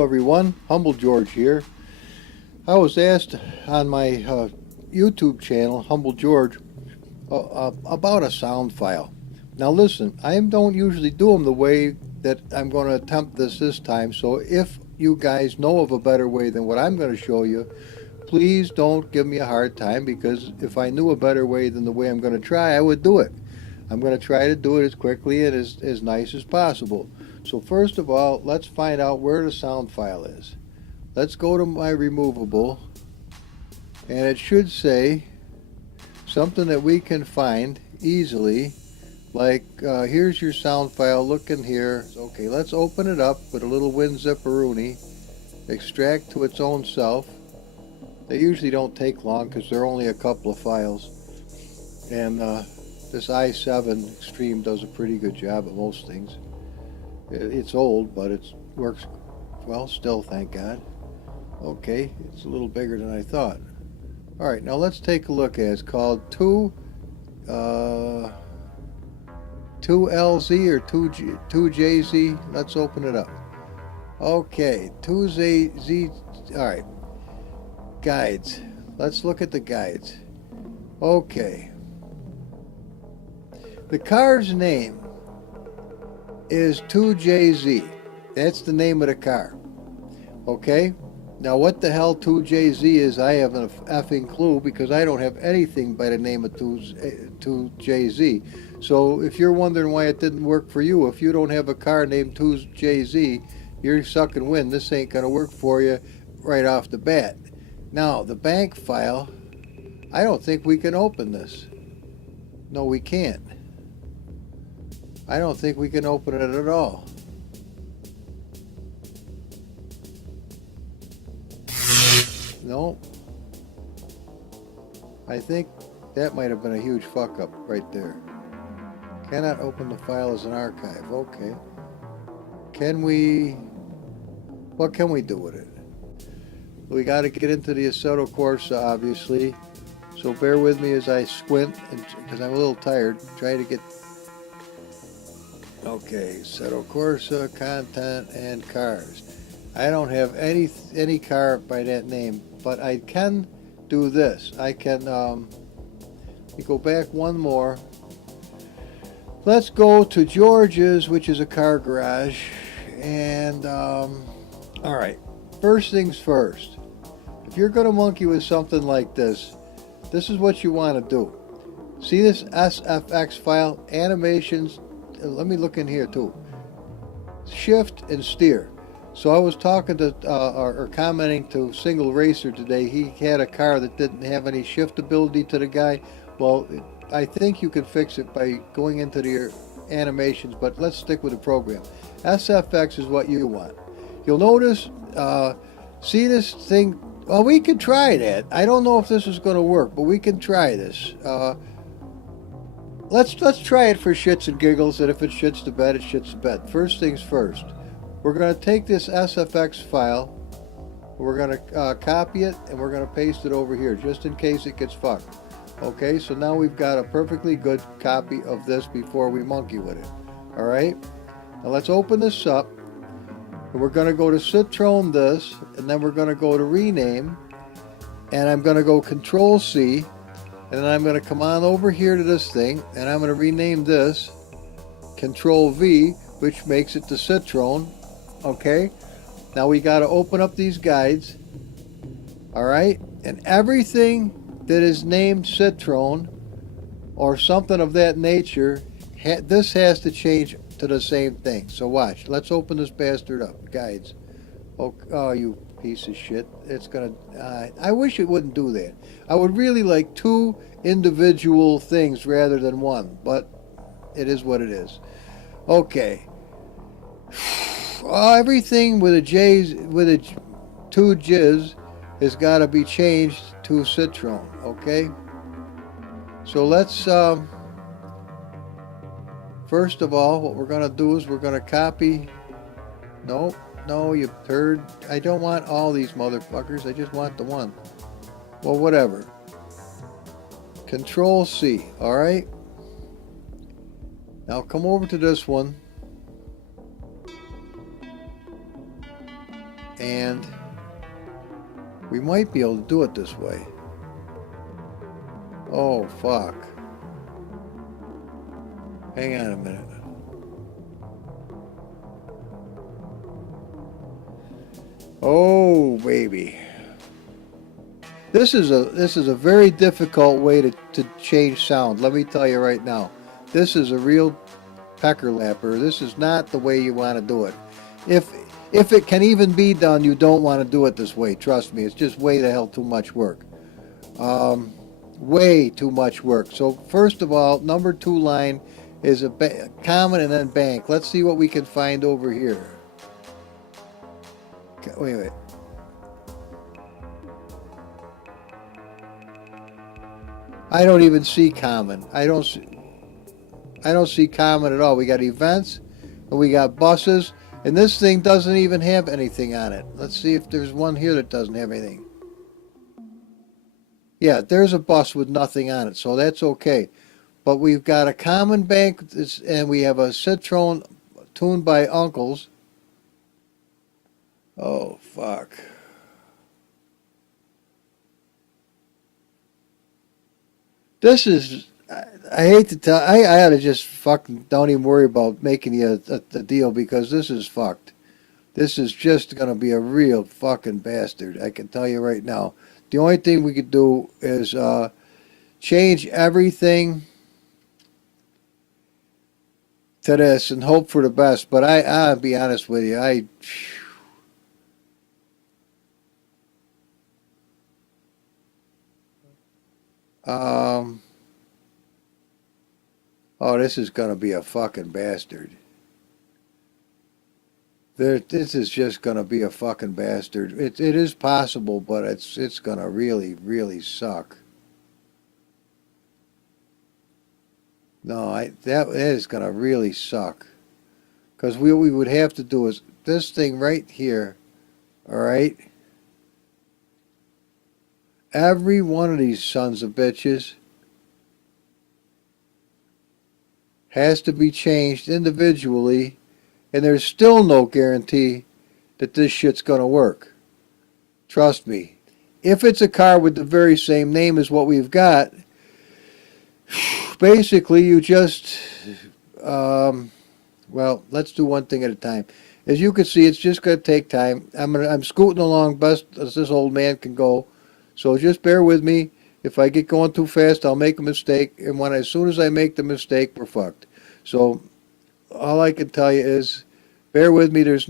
Hello everyone, Humble George here. I was asked on my YouTube channel, Humble George, about a sound file. Now listen, I don't usually do them the way that I'm going to attempt this time, so if you guys know of a better way than what I'm going to show you, please don't give me a hard time, because if I knew a better way than the way I'm going to try, I would do it. I'm going to try to do it as quickly and as nice as possible. So first of all, let's find out where the sound file is. Let's go to my removable, and it should say something that we can find easily, like here's your sound file, look in here. Okay, let's open it up with a little WinZipperoonie, extract to its own self. They usually don't take long because they're only a couple of files, and this i7 Extreme does a pretty good job of most things. It's old, but it works well still, thank God. Okay, it's a little bigger than I thought. Alright, now let's take a look at it. It's called 2LZ or 2JZ. Let's open it up. Okay, 2ZZ. Alright, guides. Let's look at the guides. Okay. The car's name is 2JZ. That's the name of the car. Okay? Now what the hell 2JZ is, I have an effing clue, because I don't have anything by the name of 2JZ. So if you're wondering why it didn't work for you, if you don't have a car named 2JZ, you're sucking wind. This ain't going to work for you right off the bat. Now, the bank file, I don't think we can open this. No, we can't. I don't think we can open it at all. No. I think that might have been a huge fuck up right there. Cannot open the file as an archive. Okay. Can we... What can we do with it? We got to get into the assetto corsa, obviously. So bear with me as I squint, because I'm a little tired. Try to get... Okay, assetto corsa, content, and cars. I don't have any car by that name, but I can do this. I can we go back one more. Let's go to George's, which is a car garage, and all right. First things first. If you're going to monkey with something like this, this is what you want to do. See this SFX file, animations. Let me look in here too. Shift and steer. So I was talking to or commenting to Single Racer today. He had a car that didn't have any shift ability to the guy. Well, I think you can fix it by going into your animations, but let's stick with the program. SFX is what you want. You'll notice, see this thing. Well, we could try that. I don't know if this is going to work, but we can try this. Let's try it for shits and giggles, and if it shits the bed, it shits the bed. First things first. We're going to take this SFX file, we're going to copy it, and we're going to paste it over here, just in case it gets fucked. Okay, so now we've got a perfectly good copy of this before we monkey with it. Alright, now let's open this up, and we're going to go to Citrone this, and then we're going to go to rename, and I'm going to go Control C, and then I'm going to come on over here to this thing, and I'm going to rename this Control V, which makes it to Citrone. Okay, now we got to open up these guides. Alright, and everything that is named Citrone or something of that nature, this has to change to the same thing. So watch, let's open this bastard up. Guides. Oh, you piece of shit. It's gonna I wish it wouldn't do that. I would really like two individual things rather than one, but it is what it is. Okay. Everything with a J's, with a two J's, has got to be changed to Citrone. Okay. So let's first of all, what we're going to do is we're going to copy. No, you turd. I don't want all these motherfuckers. I just want the one. Well, whatever. Control C. All right. Now come over to this one. and we might be able to do it this way. Oh, fuck. Hang on a minute. Oh, baby. This is a very difficult way to change sound. Let me tell you right now. This is a real pecker lapper. This is not the way you want to do it. If it can even be done, you don't want to do it this way. Trust me, it's just way the hell too much work. Way too much work. So first of all, number 2 line is a common and then bank. Let's see what we can find over here. Okay, wait. I don't even see common. I don't see common at all. We got events and we got buses, and this thing doesn't even have anything on it. Let's see if there's one here that doesn't have anything. Yeah, there's a bus with nothing on it, so that's okay. But we've got a common bank, and we have a Citroen tuned by uncles. Oh, fuck. This is, I hate to tell, I ought to just fucking don't even worry about making you a deal, because this is fucked. This is just going to be a real fucking bastard, I can tell you right now. The only thing we could do is change everything to this and hope for the best. But I'll be honest with you, oh, this is gonna be a fucking bastard. This is just gonna be a fucking bastard. It is possible, but it's gonna really, really suck. No, that is gonna really suck. Because what we would have to do is this thing right here, all right? Every one of these sons of bitches has to be changed individually, and there's still no guarantee that this shit's going to work. Trust me. If it's a car with the very same name as what we've got, basically you just, well, let's do one thing at a time. As you can see, it's just going to take time. I'm scooting along best as this old man can go. So just bear with me. If I get going too fast, I'll make a mistake. And as soon as I make the mistake, we're fucked. So all I can tell you is, bear with me. There's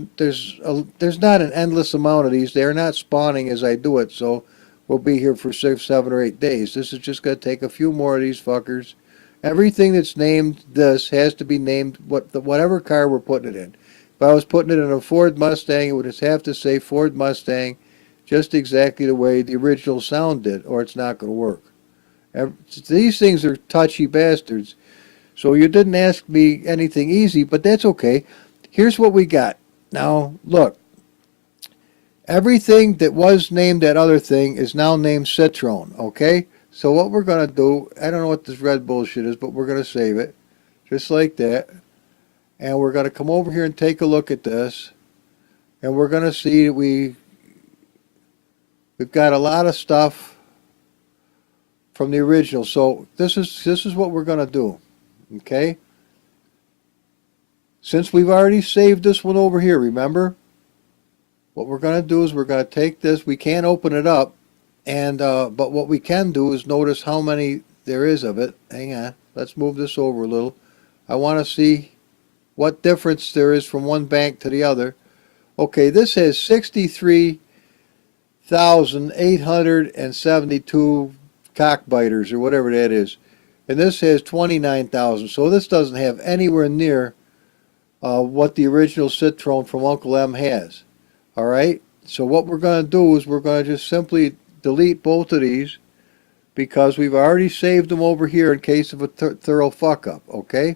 not an endless amount of these. They're not spawning as I do it. So we'll be here for 6, 7, or 8 days. This is just going to take a few more of these fuckers. Everything that's named this has to be named whatever car we're putting it in. If I was putting it in a Ford Mustang, it would just have to say Ford Mustang, just exactly the way the original sound did, or it's not going to work. These things are touchy bastards. So you didn't ask me anything easy, but that's okay. Here's what we got. Now, look. Everything that was named that other thing is now named Citroen, okay? So what we're going to do, I don't know what this red bullshit is, but we're going to save it. Just like that. And we're going to come over here and take a look at this. And we're going to see that we've got a lot of stuff from the original. So this is what we're going to do. Okay? Since we've already saved this one over here, remember? What we're going to do is we're going to take this. We can't open it up. And but what we can do is notice how many there is of it. Hang on. Let's move this over a little. I want to see what difference there is from one bank to the other. Okay, this has 63,872 cockbiters or whatever that is. And this has 29,000. So this doesn't have anywhere near what the original Citroen from Uncle M has. All right? So what we're going to do is we're going to just simply delete both of these because we've already saved them over here in case of a thorough fuck up. Okay?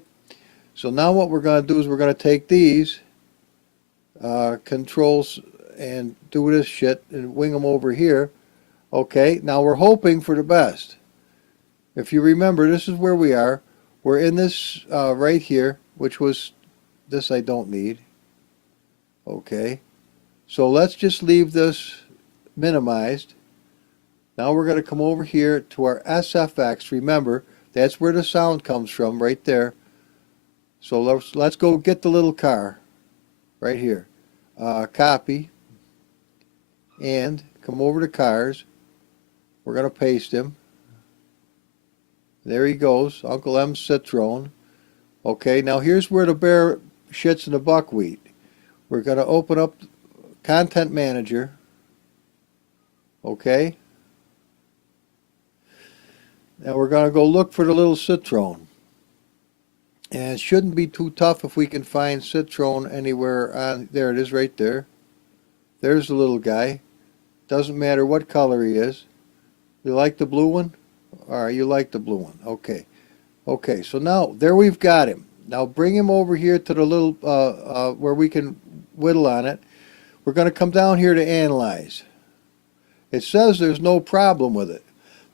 So now what we're going to do is we're going to take these controls and do this shit and wing them over here. Okay? Now we're hoping for the best. If you remember, this is where we are. We're in this right here, which was this I don't need. Okay. So let's just leave this minimized. Now we're going to come over here to our SFX. Remember, that's where the sound comes from, right there. So let's go get the little car right here. Copy and come over to cars. We're going to paste him. There he goes, Uncle M Citroen. Okay, now here's where the bear shits in the buckwheat. We're going to open up Content Manager. Okay. Now we're going to go look for the little Citroen. And it shouldn't be too tough if we can find Citroen anywhere on. There it is right there. There's the little guy. Doesn't matter what color he is. You like the blue one? All right, you like the blue one. Okay. Okay, so now there we've got him. Now bring him over here to the little where we can whittle on it. We're going to come down here to Analyze. It says there's no problem with it.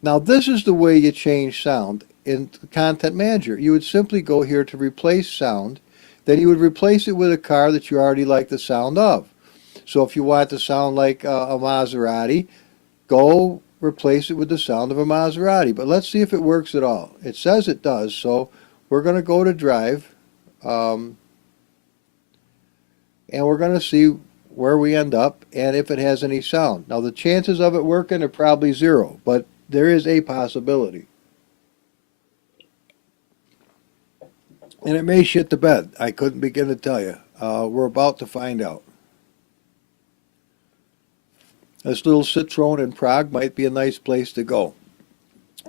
Now this is the way you change sound in the Content Manager. You would simply go here to Replace Sound. Then you would replace it with a car that you already like the sound of. So if you want to sound like a Maserati, go replace it with the sound of a Maserati. But let's see if it works at all. It says it does, so we're going to go to Drive, and we're going to see where we end up and if it has any sound. Now the chances of it working are probably 0, but there is a possibility. And it may shit the bed. I couldn't begin to tell you. We're about to find out. This little Citroen in Prague might be a nice place to go.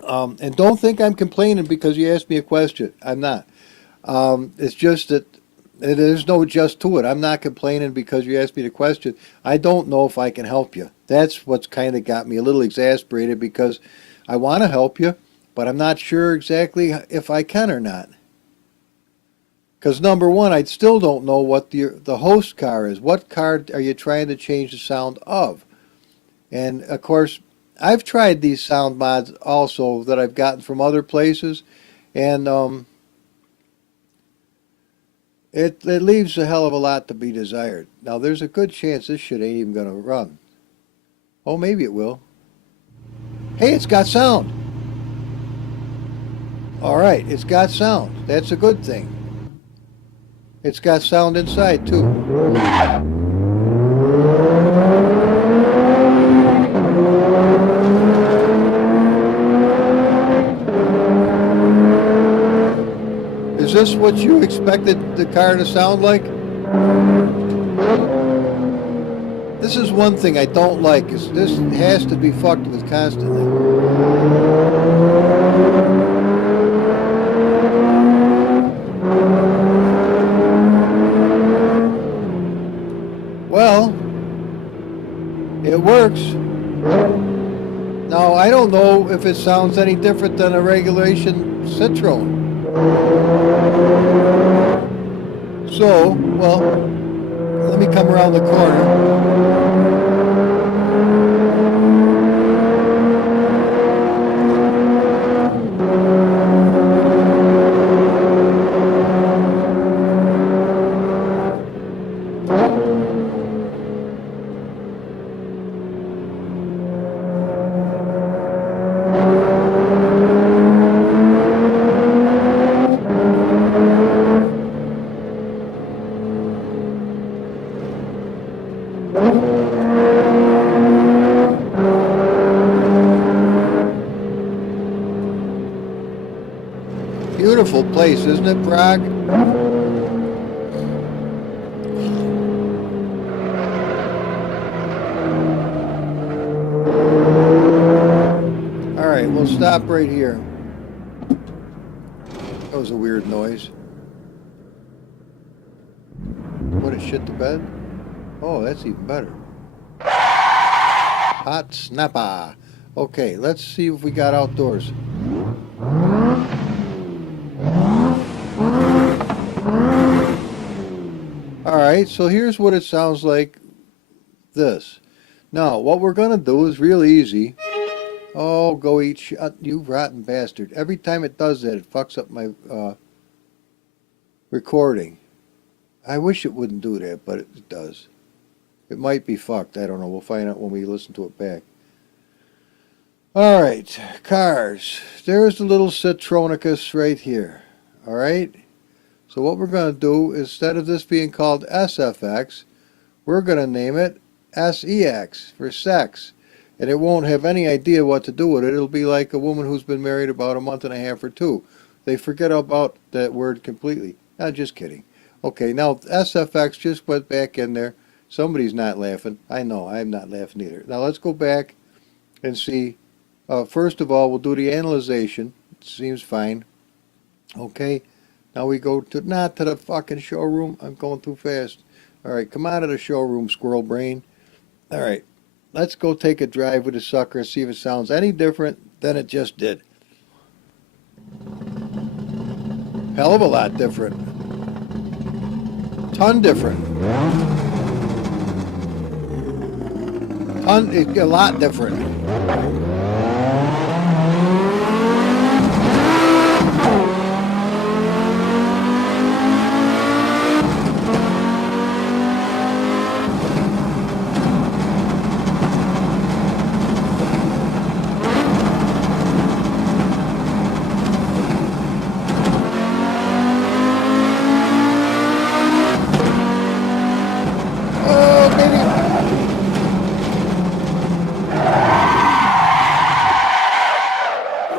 And don't think I'm complaining because you asked me a question. I'm not. It's just that there's no just to it. I'm not complaining because you asked me the question. I don't know if I can help you. That's what's kind of got me a little exasperated because I want to help you, but I'm not sure exactly if I can or not. Because number one, I still don't know what the host car is. What car are you trying to change the sound of? And of course, I've tried these sound mods also that I've gotten from other places, and it leaves a hell of a lot to be desired. Now, there's a good chance this shit ain't even going to run. Oh, maybe it will. Hey, it's got sound. All right, it's got sound. That's a good thing. It's got sound inside, too. Is this what you expected the car to sound like? This is one thing I don't like, is this has to be fucked with constantly. Well, it works. Now, I don't know if it sounds any different than a regulation Citroen. So, well, let me come around the corner. Beautiful place, isn't it, Prague? All right, we'll stop right here. That was a weird noise. What, it shit the bed? Oh, that's even better. Hot snapper. Okay, let's see if we got outdoors. Alright, so here's what it sounds like this. Now, what we're going to do is real easy. Oh, go eat shit, you rotten bastard. Every time it does that, it fucks up my recording. I wish it wouldn't do that, but it does. It might be fucked. I don't know. We'll find out when we listen to it back. All right, cars. There's the little Citronicus right here. All right. So what we're going to do, instead of this being called SFX, we're going to name it SEX for sex. And it won't have any idea what to do with it. It'll be like a woman who's been married about a month and a half or two. They forget about that word completely. Just kidding. Okay, now SFX just went back in there. Somebody's not laughing. I know, I'm not laughing either. Now let's go back and see. First of all, we'll do the analyzation. It seems fine. Okay, now we go to, not to the fucking showroom. I'm going too fast. All right, come out of the showroom, squirrel brain. All right, let's go take a drive with the sucker and see if it sounds any different than it just did. Hell of a lot different. Ton different. A lot different.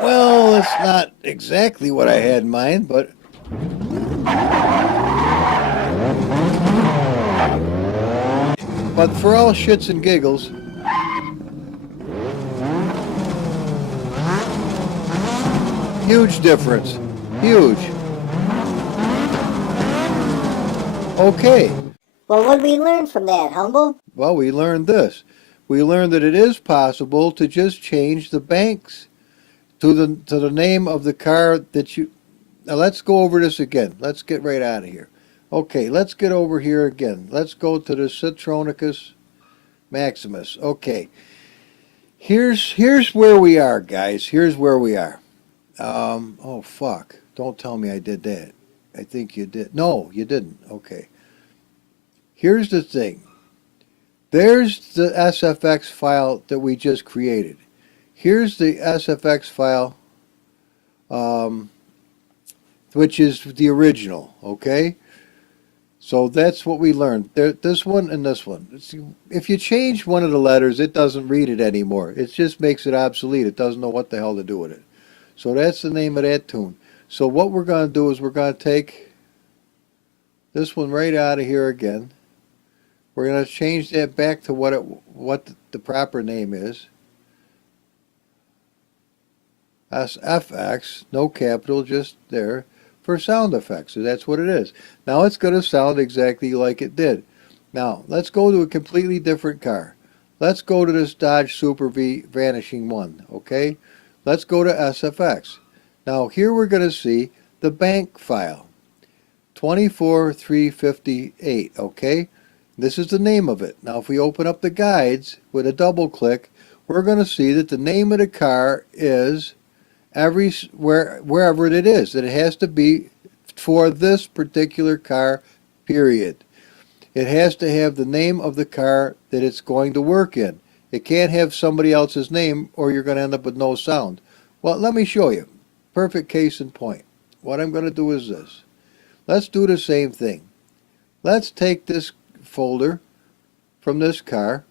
Well, it's not exactly what I had in mind, but for all shits and giggles, huge difference. Huge. Okay. Well, what did we learn from that, Humble? Well, we learned this. We learned that it is possible to just change the banks to the name of the car that you... Now let's go over this again. Let's get right out of here. Okay, let's get over here again. Let's go to the Citronicus Maximus. Okay. Here's where we are, guys. Here's where we are. Oh, fuck. Don't tell me I did that. I think you did. No, you didn't. Okay. Here's the thing. There's the SFX file that we just created. Here's the SFX file, which is the original, okay? So that's what we learned. This one and this one. If you change one of the letters, it doesn't read it anymore. It just makes it obsolete. It doesn't know what the hell to do with it. So that's the name of that tune. So what we're going to do is we're going to take this one right out of here again. We're going to change that back to what the proper name is. SFX, no capital, just there, for sound effects. So that's what it is. Now it's going to sound exactly like it did. Now let's go to a completely different car. Let's go to this Dodge Super V Vanishing 1, okay? Let's go to SFX. Now here we're going to see the bank file, 24358, okay? This is the name of it. Now if we open up the guides with a double click, we're going to see that the name of the car is wherever it is. That it has to be for this particular car, period. It has to have the name of the car that it's going to work in. It can't have somebody else's name or you're going to end up with no sound. Well, let me show you. Perfect case in point. What I'm going to do is this. Let's do the same thing. Let's take this folder from this car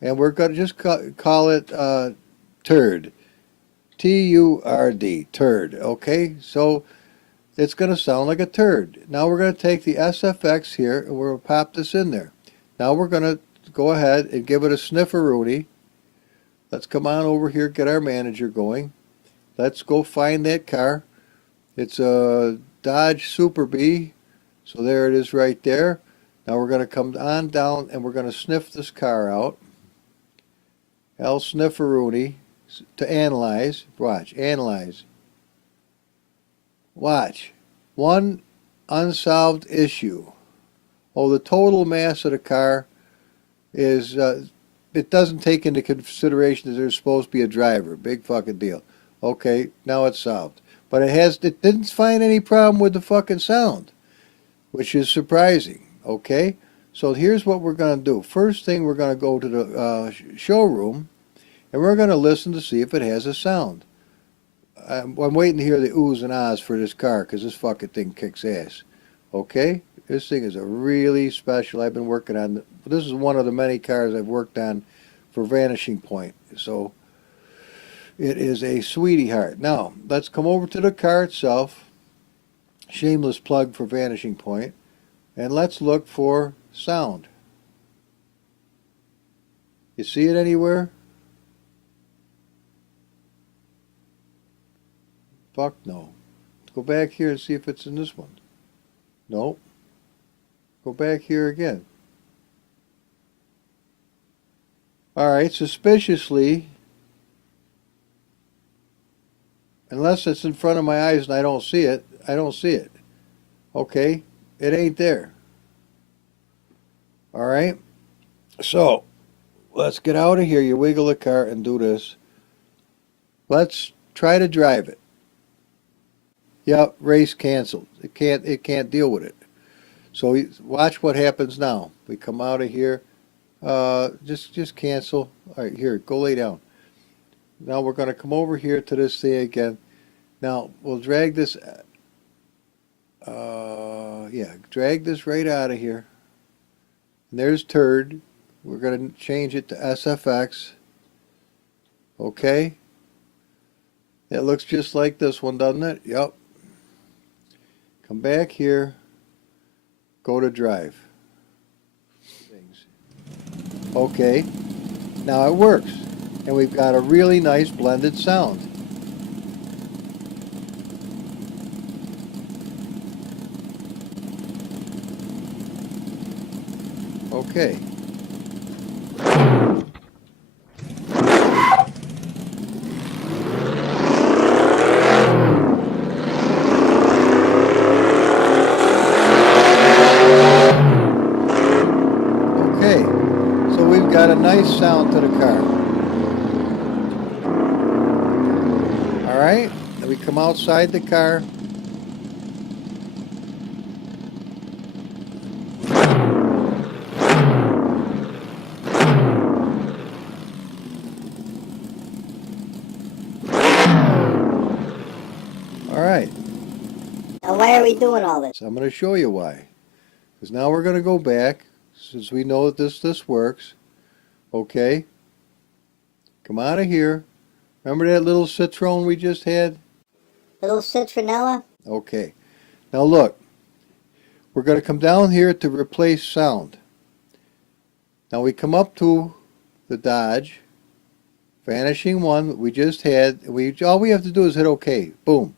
and we're going to just call it turd. T-U-R-D, turd, okay? So it's going to sound like a turd. Now we're going to take the SFX here and we're going to pop this in there. Now we're going to go ahead and give it a snifferoonie. Let's come on over here, get our manager going. Let's go find that car. It's a Dodge Super B, so there it is right there. Now we're going to come on down and we're going to sniff this car out. L snifferoonie. To analyze, watch, analyze. Watch. One unsolved issue. Oh, the total mass of the car is, it doesn't take into consideration that there's supposed to be a driver. Big fucking deal. Okay, now it's solved. But it didn't find any problem with the fucking sound, which is surprising. Okay, So here's what we're going to do. First thing, we're going to go to the showroom, and we're going to listen to see if it has a sound. I'm waiting to hear the oohs and ahs for this car because this fucking thing kicks ass. Okay? This thing is a really special. I've been working on. This is one of the many cars I've worked on for Vanishing Point. So it is a sweetie heart. Now, let's come over to the car itself. Shameless plug for Vanishing Point. And let's look for sound. You see it anywhere? Fuck no. Let's go back here and see if it's in this one. Nope. Go back here again. Alright, suspiciously, unless it's in front of my eyes and I don't see it, I don't see it. Okay, it ain't there. Alright, so let's get out of here. You wiggle the car and do this. Let's try to drive it. Yep, race canceled. It can't deal with it. So watch what happens now. We come out of here. Just cancel. All right, here, go lay down. Now we're going to come over here to this thing again. Now we'll drag this. Yeah, drag this right out of here. And there's turd. We're going to change it to SFX. Okay. It looks just like this one, doesn't it? Yep. Come back here. Go to drive. Okay. Now it works. And we've got a really nice blended sound. Okay. Okay. So we've got a nice sound to the car. All right. Then we come outside the car. All right. Now, why are we doing all this? So I'm going to show you why. Because now we're going to go back, since we know that this works. Okay. Come out of here. Remember that little Citroen we just had? Little citronella? Okay. Now look. We're going to come down here to replace sound. Now we come up to the Dodge. Vanishing one that we just had. All we have to do is hit OK. Boom.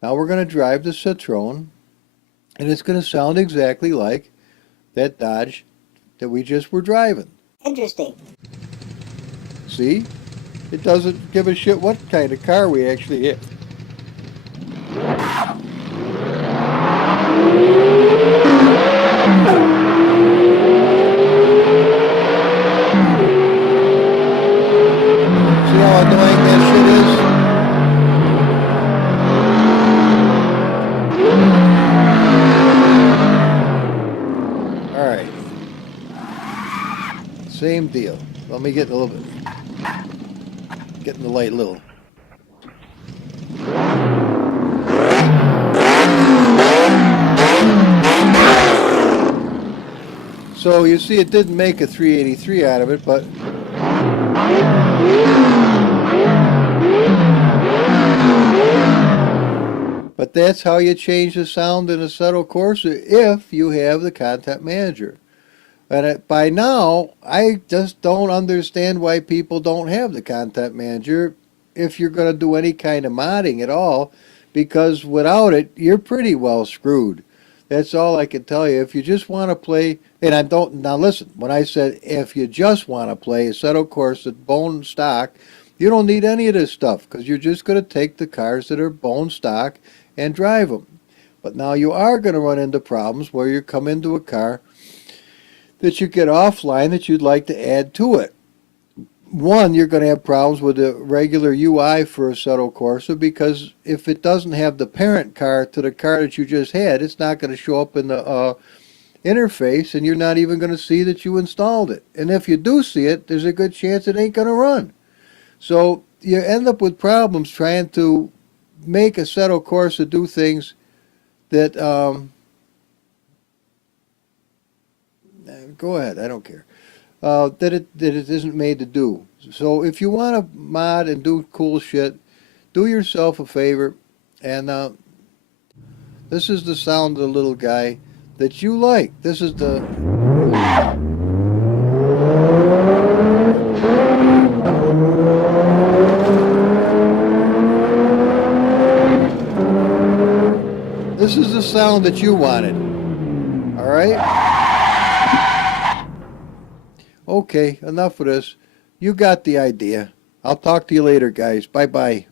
Now we're going to drive the Citroen, and it's going to sound exactly like that Dodge that we just were driving. Interesting. See? It doesn't give a shit what kind of car we actually hit. See how annoying that shit is? Alright. Same deal. Let me get a little bit. Getting the light little. So you see it didn't make a 383 out of it, but that's how you change the sound in Assetto Corsa if you have the content manager. And by now, I just don't understand why people don't have the content manager if you're going to do any kind of modding at all, because without it, you're pretty well screwed. That's all I can tell you. If you just want to play, and I don't, now listen, when I said if you just want to play Assetto Corsa bone stock, you don't need any of this stuff, because you're just going to take the cars that are bone stock and drive them. But now you are going to run into problems where you come into a car that you get offline that you'd like to add to it. One, you're going to have problems with the regular UI for Assetto Corsa, because if it doesn't have the parent car to the car that you just had, it's not going to show up in the interface, and you're not even going to see that you installed it. And if you do see it, there's a good chance it ain't going to run. So you end up with problems trying to make assetto corsa do things that go ahead, I don't care. That it isn't made to do. So if you want to mod and do cool shit, do yourself a favor, and this is the sound of the little guy that you like. This is the sound that you wanted. All right? Okay, enough of this. You got the idea. I'll talk to you later, guys. Bye-bye.